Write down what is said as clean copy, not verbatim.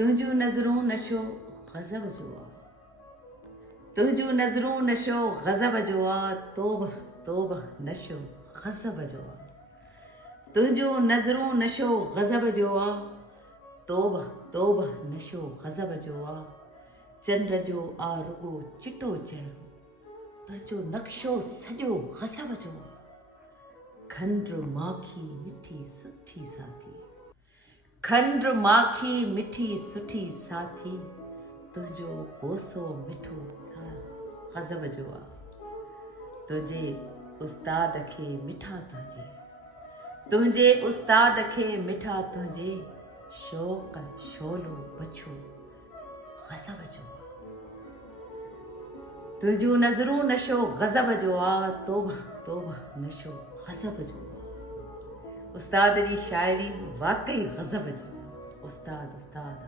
तुझू नज़रूं नशो गज़ब जो आ, तुझू नज़रूं नशो गज़ब जो आ, तोबा तोबा नशो गज़ब जो आ, तुझू नज़रूं नशो गज़ब जो आ, तोबा तोबा नशो गज़ब जो आ, चंद्र जो आ रुगो चिटो चहिरो, तुझो नक्शो सॼो गज़ब जो आ, खंड माखी मिठी सुठी साथी, खंड माखी मिठी सुठी साथी, तुझो बोसो मिठो गज़ब जो आ, तुझे उस्ताद खे मिठा तुझे, तुझे उस्ताद खे मिठा तुझे, शौक़ शोलो बछो गज़ब जो आ, तुझू नज़रूं नशो गज़ब जो आ, तोबा तोबा नशो गज़ब जो आ। उस्ताद जी शाइरी वाकई गज़ब जी, उस्ताद उस्ताद